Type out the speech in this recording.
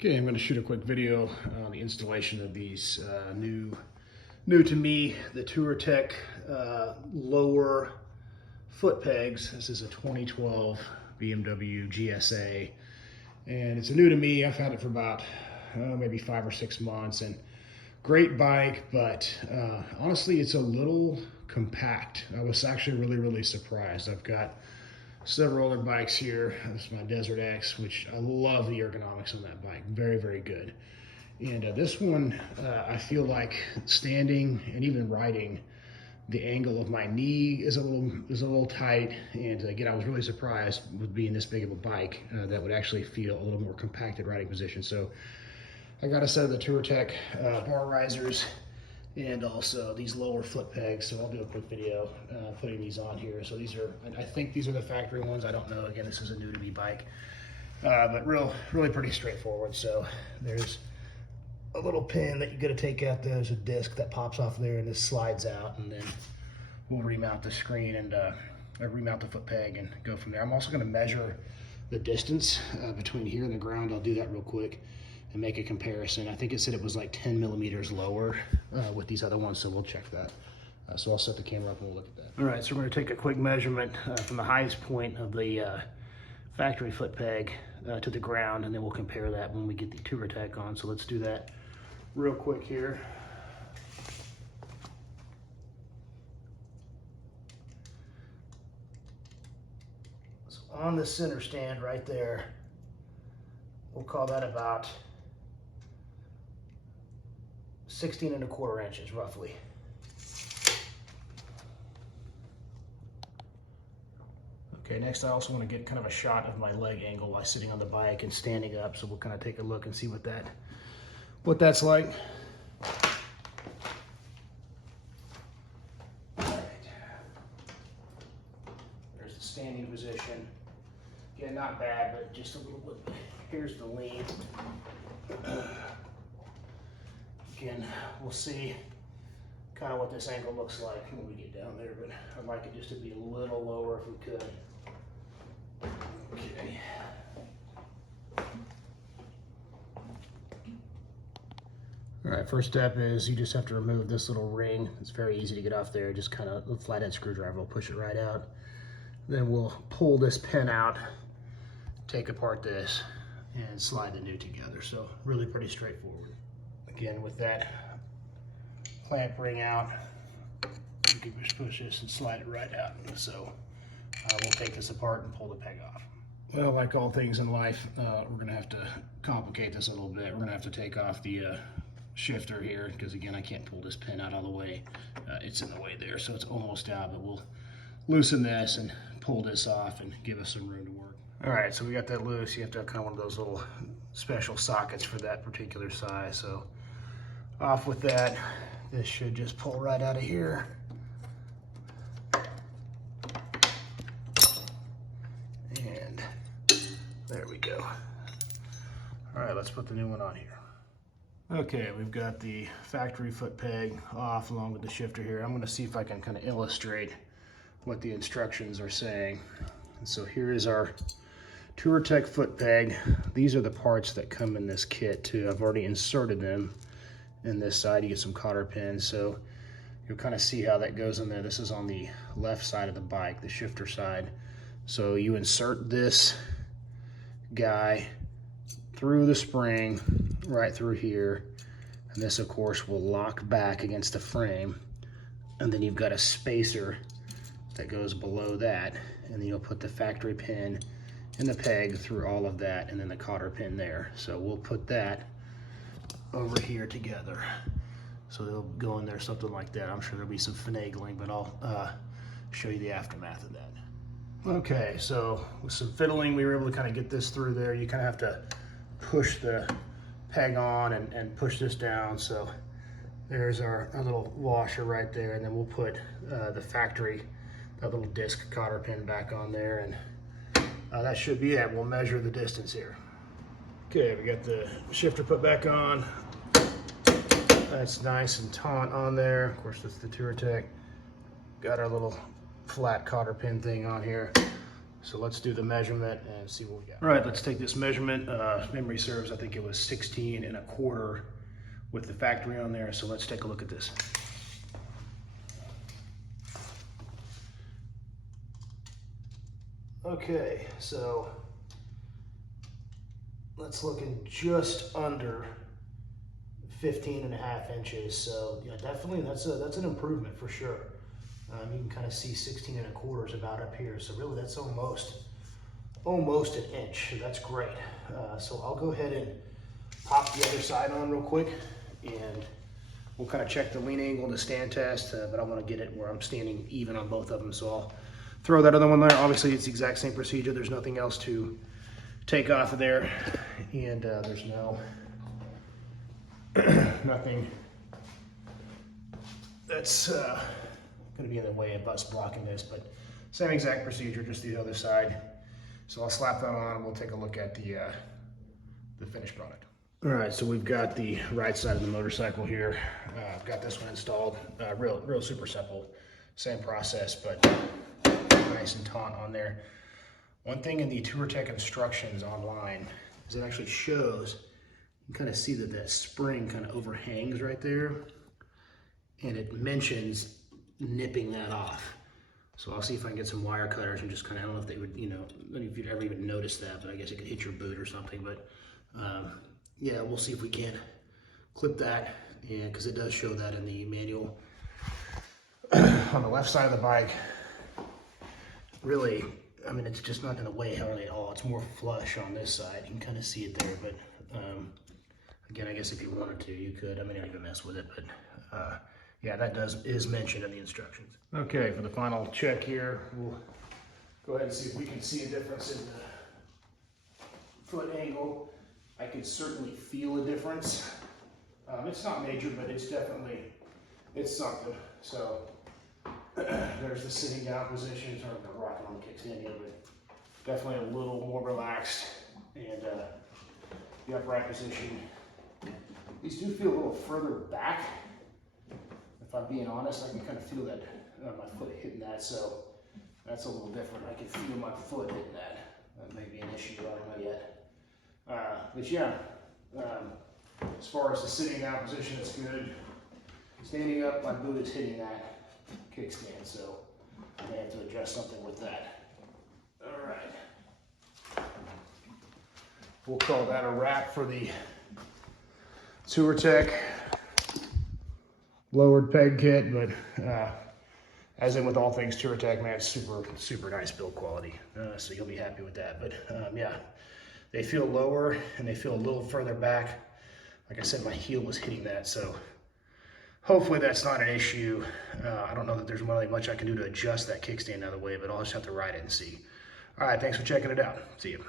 Okay, I'm going to shoot a quick video on the installation of these new to me, the TourTech lower foot pegs. This is a 2012 BMW GSA, and it's new to me. I've had it for about maybe 5 or 6 months, and great bike, but honestly, it's a little compact. I was actually really surprised. I've got several other bikes here. This is my Desert X, which I love the ergonomics on that bike. Very good. And this one, I feel like standing and even riding, the angle of my knee is a little tight. And again, I was really surprised with being this big of a bike that would actually feel a little more compacted riding position. So I got a set of the TourTech bar risers and also these lower foot pegs. So I'll do a quick video putting these on here. So these are, I think these are the factory ones. I don't know. Again, this is a new to me bike, but really pretty straightforward. So there's a little pin that you got to take out. There's a disc that pops off there, and this slides out, and then we'll remount the screen and remount the foot peg and go from there. I'm also going to measure the distance between here and the ground. I'll do that real quick and make a comparison. I think it said it was like 10 millimeters lower with these other ones, so we'll check that. So I'll set the camera up and we'll look at that. All right, so we're gonna take a quick measurement from the highest point of the factory foot peg to the ground, and then we'll compare that when we get the TourTech on. So let's do that real quick here. So on the center stand right there, we'll call that about 16 1/4 inches roughly. Okay, next I also want to get kind of a shot of my leg angle while sitting on the bike and standing up. So we'll kind of take a look and see what that's like. All right. There's the standing position. Again, not bad, but just a little bit. Here's the lean. Again, we'll see kind of what this angle looks like when we get down there, but I'd like it just to be a little lower if we could. Okay. All right, first step is you just have to remove this little ring. It's very easy to get off there. Just kind of a flathead screwdriver will push it right out. Then we'll pull this pin out, take apart this, and slide the new together. So really pretty straightforward. Again, with that clamp ring out, you can just push this and slide it right out. So we'll take this apart and pull the peg off. Well, like all things in life, we're gonna have to complicate this a little bit. We're gonna have to take off the shifter here, because again, I can't pull this pin out all the way. It's in the way there, so it's almost out, but we'll loosen this and pull this off and give us some room to work. All right, so we got that loose. You have to have kind of one of those little special sockets for that particular size. So off with that. This should just pull right out of here. And there we go. All right, let's put the new one on here. Okay, we've got the factory foot peg off along with the shifter here. I'm gonna see if I can kind of illustrate what the instructions are saying. And so here is our TourTech foot peg. These are the parts that come in this kit too. I've already inserted them in this side. You get some cotter pins, so you'll kind of see how that goes in there. This is on the left side of the bike, the shifter side. So you insert this guy through the spring right through here, and this of course will lock back against the frame, and then you've got a spacer that goes below that, and then you'll put the factory pin and the peg through all of that, and then the cotter pin there. So we'll put that over here together. So they'll go in there something like that. I'm sure there'll be some finagling, but I'll show you the aftermath of that. Okay, so with some fiddling, we were able to kind of get this through there. You kind of have to push the peg on and push this down. So there's our little washer right there, and then we'll put the factory, that little disc cotter pin back on there, and that should be it. We'll measure the distance here. Okay, we got the shifter put back on. That's nice and taut on there. Of course, that's the TourTech. Got our little flat cotter pin thing on here. So let's do the measurement and see what we got. All right, let's take this measurement. Memory serves, I think it was 16.25 with the factory on there. So let's take a look at this. Okay, so let's look in just under 15.5 inches. So yeah, definitely that's an improvement for sure. You can kind of see 16.25 is about up here. So really that's almost an inch. So that's great. So I'll go ahead and pop the other side on real quick and we'll kind of check the lean angle and the stand test, but I want to get it where I'm standing even on both of them. So I'll throw that other one there. Obviously it's the exact same procedure. There's nothing else to take off of there. And there's nothing that's going to be in the way of us blocking this, but same exact procedure, just the other side. So I'll slap that on and we'll take a look at the finished product. All right, so we've got the right side of the motorcycle here. I've got this one installed, real super simple, same process, but nice and taut on there. One thing in the TourTech instructions online is it actually shows, you can kind of see that spring kind of overhangs right there, and it mentions nipping that off. So I'll see if I can get some wire cutters and just kind of, I don't know if they would, I don't know if you'd ever even notice that, but I guess it could hit your boot or something. But yeah, we'll see if we can clip that, and because it does show that in the manual. On the left side of the bike, really, I mean, it's just not in the way hardly at all. It's more flush on this side. You can kind of see it there, but again, I guess if you wanted to, you could. I mean, I don't even mess with it, but yeah, that is mentioned in the instructions. Okay, for the final check here, we'll go ahead and see if we can see a difference in the foot angle. I can certainly feel a difference. It's not major, but it's something. So there's the sitting down position. Sorry, I'm not rocking on the kickstand yet, but definitely a little more relaxed. And the upright position. These do feel a little further back. If I'm being honest, I can kind of feel that my foot hitting that, so that's a little different. I can feel my foot hitting that. That may be an issue, I don't know yet. But yeah, as far as the sitting down position, it's good. Standing up, my boot is hitting that kickstand, so I may have to adjust something with that. All right. We'll call that a wrap for the TourTech lowered peg kit, but as in with all things TourTech, man, it's super nice build quality, so you'll be happy with that. But yeah, they feel lower and they feel a little further back. Like I said, my heel was hitting that, so hopefully that's not an issue. I don't know that there's really much I can do to adjust that kickstand out of the way, but I'll just have to ride it and see. All right, thanks for checking it out. See you.